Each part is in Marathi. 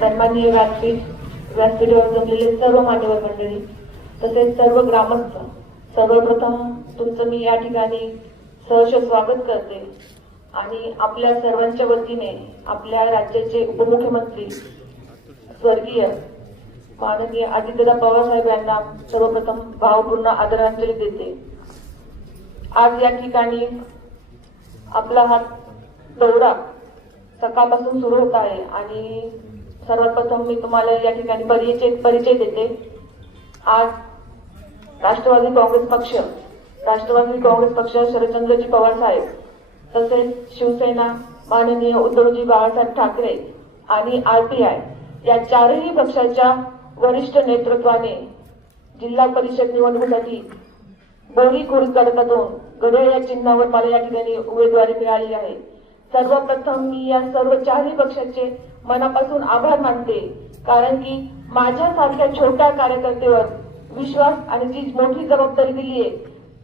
सन्माननीय व्यासपीठावर जमलेले सर्व मान्यवर मंडळी तसेच सर्व ग्रामस्थ, सर्वप्रथम तुमचं मी या ठिकाणी सहर्ष स्वागत करते आणि आपल्या सर्वांच्या वतीने आपल्या राज्याचे उपमुख्यमंत्री स्वर्गीय माननीय अजितदादा पवार साहेब यांना सर्वप्रथम भावपूर्ण आदरांजली देते। आज या ठिकाणी आपला हा दौरा सकाळपासून सुरू होत आहे आणि सर्वात प्रथम मी तुम्हाला या ठिकाणी परिचय देते। आज राष्ट्रवादी काँग्रेस पक्ष शरदचंद्रजी पवार साहेब तसेच शिवसेना माननीय उद्धवजी बाळासाहेब ठाकरे आणि RPI या चारही पक्षाच्या वरिष्ठ नेतृत्वाने जिल्हा परिषद निवडणुकीसाठी बोरी गटातून घड्याळ या चिन्हावर मला या ठिकाणी उमेदवारी मिळाली आहे। सर्वप्रथम मी या सर्व चारही पक्षाचे मनापासून आभार मानते, कारण की माझ्यासारख्या छोट्या कार्यकर्त्यावर विश्वास आणि जी मोठी जबाबदारी दिली आहे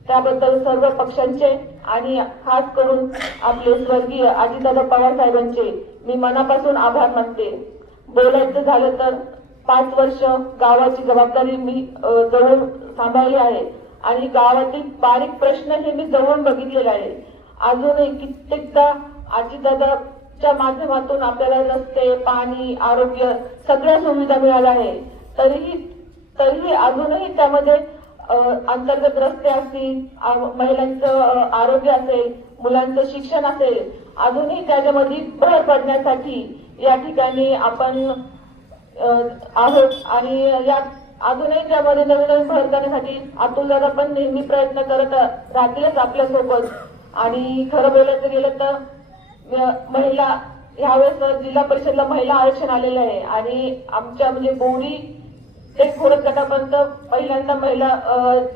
त्याबद्दल सर्व पक्षांचे आणि खास करून आपले स्वर्गीय अजितदादा पवार साहेबांचे मी मनापासून आभार मानते। बोलायचं झालं तर 5 वर्ष गावाची जबाबदारी मी जवळ सांभाळली आहे आणि गावातील बारीक प्रश्न हे मी जवळून बघितलेले आहे। अजूनही कित्येकदा अजितदादाच्या माध्यमातून आपल्याला रस्ते, पाणी, आरोग्य सगळ्या सुविधा मिळाल्या आहे। तरीही अजूनही त्यामध्ये अंतर्गत रस्ते असतील, महिलांचं आरोग्य असेल, मुलांचं शिक्षण असेल, अजूनही त्याच्यामध्ये भर पडण्यासाठी या ठिकाणी आपण आहोत आणि या अजूनही त्यामध्ये नवीन भर करण्यासाठी अतुलदादा पण नेहमी प्रयत्न करत राहतीलच आपल्या सोबत। आणि खरं बोलायचं गेलं तर महिला यावेळेस जिल्हा परिषदला महिला आरक्षण आलेलं आहे आणि आमच्या म्हणजे बोरी ते खोडद गटापर्यंत पहिल्यांदा महिला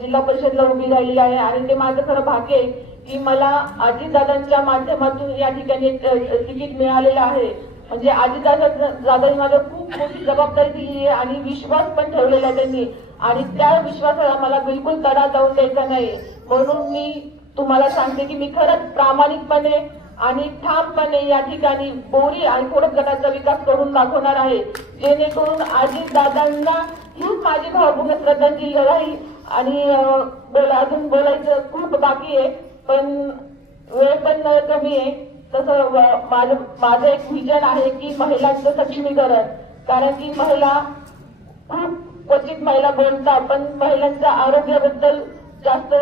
जिल्हा परिषदला उभी राहिली आहे आणि ते माझं खरं भाग्य आहे की मला अजितदादांच्या माध्यमातून या ठिकाणी तिकीट मिळालेलं आहे। म्हणजे अजितदादांनी मला खूप मोठी जबाबदारी दिली आहे आणि विश्वास पण ठेवलेला आहे त्यांनी आणि त्या विश्वासाला मला बिलकुल तडा जाऊन द्यायचा नाही। म्हणून मी तुम्हाला सांगते की मी खरंच प्रामाणिकपणे आणि ठामपणे या ठिकाणी बोरी आणि खोडद गटाचा विकास करून दाखवणार आहे, जेणेकरून अजितदादांना हीच माझी भावपूर्ण श्रद्धांजली राहील। आणि अजून बोलायचं खूप बाकी आहे पण वेळ पण कमी आहे। तसं माझं एक विजन आहे की महिलांचं सक्षमीकरण, कारण की महिला खूप क्वचित महिला बोलतात पण महिलांच्या आरोग्याबद्दल जास्त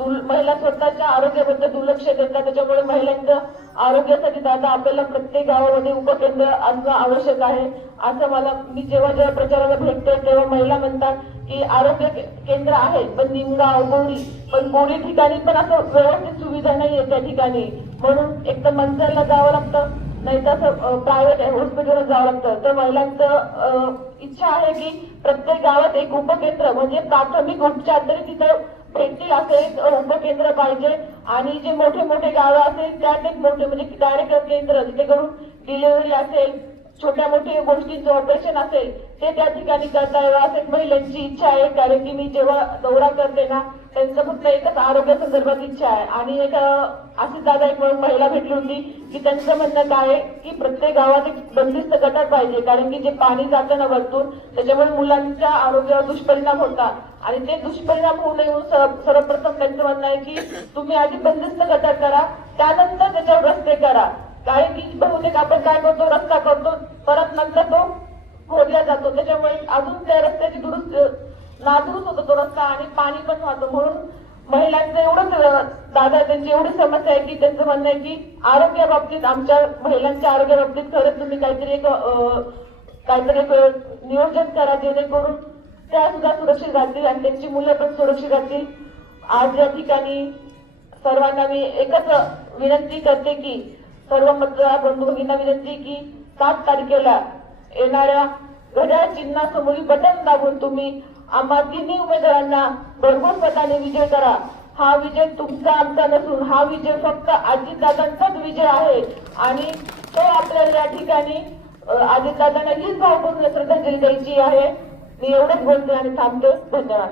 महिला स्वतःच्या आरोग्याबद्दल दुर्लक्ष देतात। त्याच्यामुळे महिलांच्या आरोग्यासाठी दादा आपल्याला प्रत्येक गावामध्ये उपकेंद्र असणं आवश्यक आहे असं मी जेव्हा प्रचाराला भेटते तेव्हा महिला म्हणतात की आरोग्य केंद्र आहे पण निमगाव, बोरी, पण बोरी ठिकाणी पण असं व्यवस्थित सुविधा नाहीये त्या ठिकाणी। म्हणून एक तर मंचरला जावं लागतं, नाही तर प्रायव्हेट हॉस्पिटलला जावं लागतं। तर महिलांचं इच्छा आहे की प्रत्येक गावात एक उपकेंद्र म्हणजे प्राथमिक उपचार तरी तिथं भेटतील असं एक उपकेंद्र पाहिजे आणि जे मोठे गाव असेल त्यात एक मोठे म्हणजे डायरेक्ट केंद्र जिथे करून डिलिव्हरी असेल, छोट्या मोठ्या गोष्टींचं ऑपरेशन असेल ते त्या ठिकाणी करता यावं असं एक महिलांची इच्छा आहे। कारण की मी जेव्हा दौरा करते ना त्यांचं फक्त एकच आरोग्य संदर्भात इच्छा आहे आणि एक अशी दादा एक महिला भेटली होती की त्यांचं म्हणणं काय आहे की प्रत्येक गावात एक बंदिस्त गटार पाहिजे, कारण की जे पाणी जातं ना वरतून त्याच्यामुळे मुलांच्या आरोग्यावर दुष्परिणाम होतात आणि ते दुष्परिणाम होऊ नये सर्वप्रथम त्यांचं म्हणणं आहे की तुम्ही आधी बंदिस्त गटार करा, त्यानंतर त्याच्यावर रस्ते करा। कारण की बहुतेक आपण काय करतो, रस्ता करतो परत नंतर तो खोदला जातो, त्याच्यामुळे अजून त्या रस्त्याची नादुरुस्त होतो तो रस्ता आणि पाणी पण वाहतो। म्हणून महिलांचं एवढंच दादा त्यांची एवढी समस्या आहे की त्यांचं म्हणणं आहे की आरोग्याबाबतीत आमच्या महिलांच्या आरोग्याबाबतीत खरंच तुम्ही काहीतरी एक नियोजन करा जेणेकरून त्या सुद्धा सुरक्षित राहतील आणि त्यांची मुलं पण सुरक्षित राहतील। आज या ठिकाणी सर्वांना मी एकच विनंती करते की सर्व मतदार बंधू भगिनींना विनंती की 7 तारखेला येणाऱ्या घड्याळ चिन्हासमोरील बटन दाबून तुम्ही आम्हा तिन्ही उमेदवारांना भरघोस मताने विजय करा। हा विजय तुमचा आमचा नसून हा विजय फक्त अजितदादांचाच विजय आहे आणि तो आपल्याला या ठिकाणी अजितदादांना हीच भावपूर्ण श्रद्धांजली द्यायची आहे। मी एवढंच बोलते आणि थांबते। धन्यवाद।